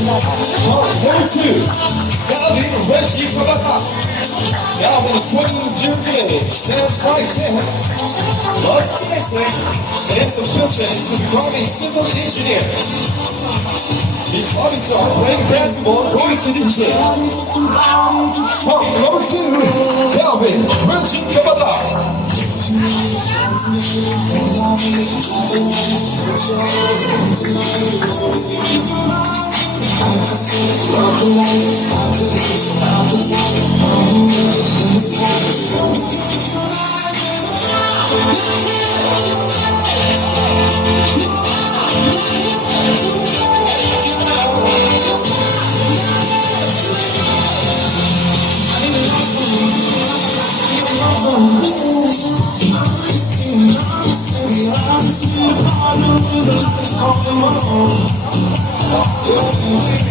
Number 2, Calvin Reggie Kabata. Calvin is 20 years of age, stands 5'10", loves dancing, and his ambition is to become a civil engineer. His hobbies are playing basketball and going to the gym. Number 2, Calvin Reggie Kabata. Yeah.